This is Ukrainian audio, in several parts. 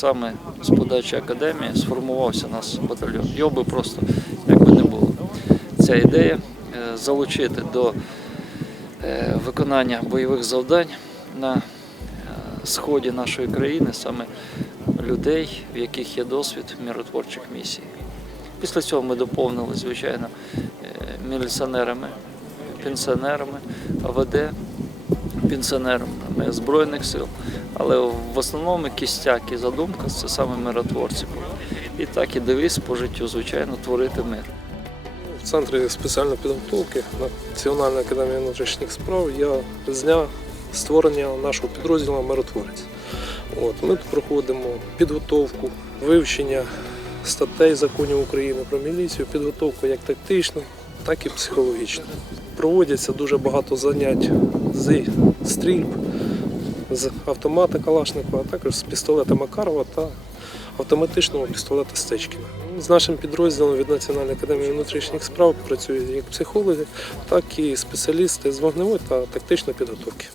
саме з подачі академії сформувався наш батальйон. Його би просто якби не було. Ця ідея е, залучити до е, виконання бойових завдань на е, сході нашої країни саме людей, в яких є досвід миротворчих місій. Після цього ми доповнили, звичайно, міліціонерами, пенсіонерами, АВД, пенсіонерами Збройних сил. Але в основному кістяк і задумка це саме миротворці. І так і девіз по життю, звичайно, творити мир. В центрі спеціальної підготовки Національної академії внутрішніх справ я з дня створення нашого підрозділу миротворець. От, ми проходимо підготовку, вивчення статей законів України про міліцію, підготовку як тактичну, так і психологічну. Проводяться дуже багато занять з стрільб, з автомата Калашникова, а також з пістолета Макарова та автоматичного пістолета Стечкіна. З нашим підрозділом від Національної академії внутрішніх справ працюють як психологи, так і спеціалісти з вогневої та тактичної підготовки.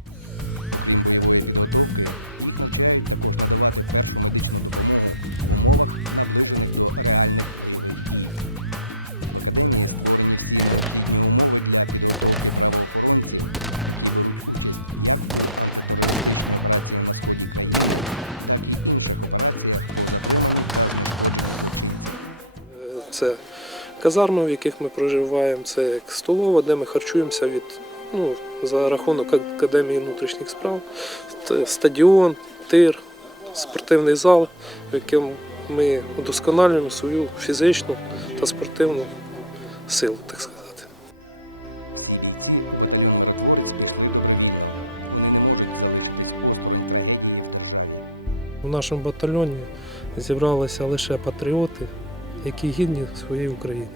Це казарми, в яких ми проживаємо, це як столова, де ми харчуємося від ну, за рахунок академії внутрішніх справ, стадіон, тир, спортивний зал, в якому ми удосконалюємо свою фізичну та спортивну силу, так сказати. У нашому батальйоні зібралися лише патріоти, які гідні своєї України.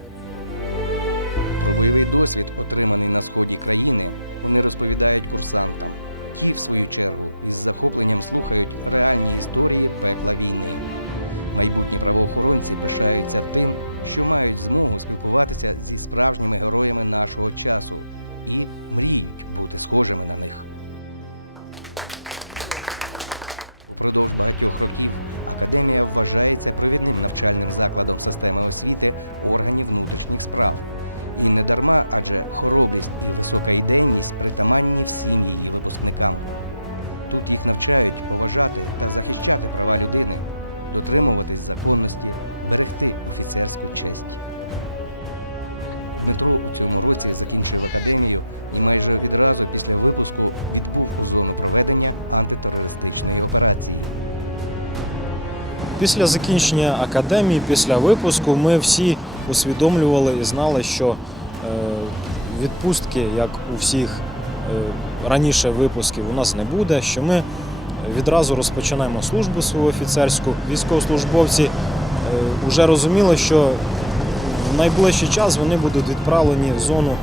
Після закінчення академії, після випуску, ми всі усвідомлювали і знали, що е, відпустки, як у всіх е, раніше випусків, у нас не буде. Що ми відразу розпочинаємо службу свою офіцерську. Військовослужбовці вже розуміли, що в найближчий час вони будуть відправлені в зону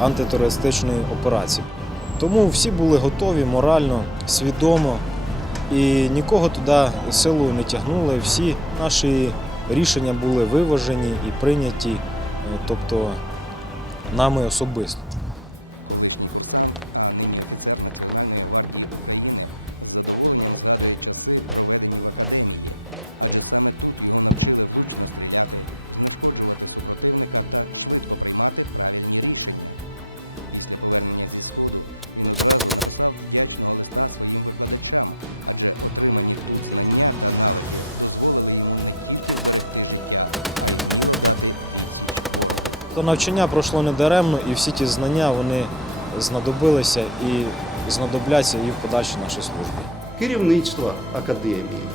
антитерористичної операції. Тому всі були готові морально, свідомо і нікого туди силою не тягнули. Всі наші рішення були виважені і прийняті, е, тобто нами особисто. То навчання пройшло недаремно, і всі ті знання вони знадобилися і знадобляться і в подальшій нашій службі. керівництво академії,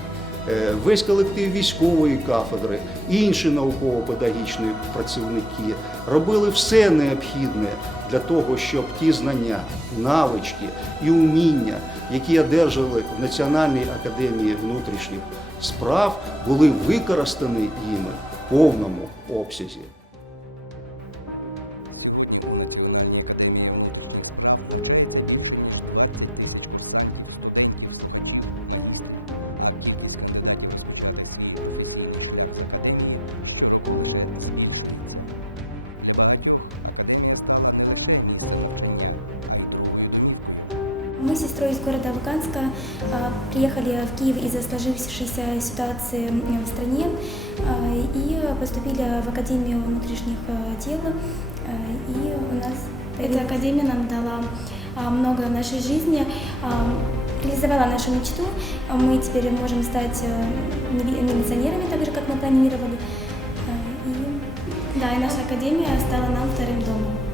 е, весь колектив військової кафедри, інші науково-педагогічні працівники робили все необхідне для того, щоб ті знання, навички і уміння, які одержали в Національній академії внутрішніх справ, були використані їми в повному обсязі. Мы с сестрой из города Луганска а, приехали в Киев из-за сложившейся ситуации в стране а, и поступили в Академию внутренних а, дел. И у нас эта академия нам дала много в нашей жизни, реализовала нашу мечту. Мы теперь можем стать э, мили- милиционерами, так же, как мы планировали. И, да, и наша академия стала нам вторым домом.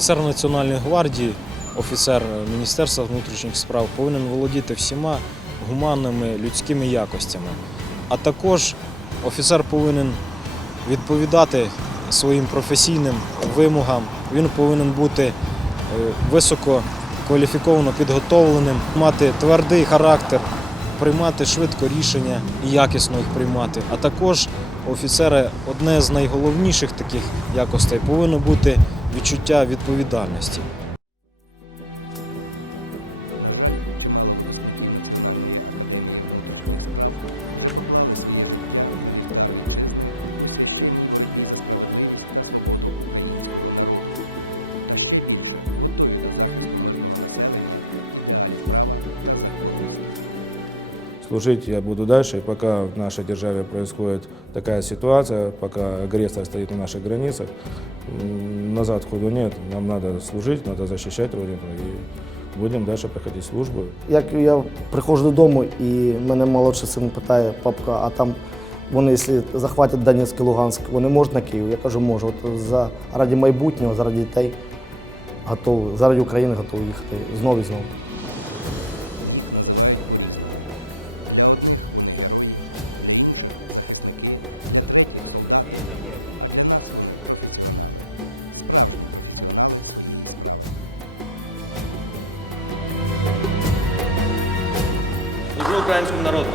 Офіцер Національної гвардії, офіцер Міністерства внутрішніх справ повинен володіти всіма гуманними людськими якостями. А також офіцер повинен відповідати своїм професійним вимогам. Він повинен бути е, високо кваліфіковано підготовленим, мати твердий характер, приймати швидко рішення і якісно їх приймати. А також у офіцера одне з найголовніших таких якостей повинно бути відчуття відповідальності. Служить я буду дальше, пока в нашей державе происходит такая ситуация, пока агрессор стоит на наших границах, назад ходу нет. Нам надо служить, надо защищать Родину, и будем дальше проходить службу. Як я приходжу додому і мене молодший син питає, папка, а там вони, якщо захватять Донецьк і Луганськ, вони можуть на Київ? Я кажу, можу. От за раді майбутнього, заради дітей готовий, заради України готовий їхати знову і знову. Українському народу.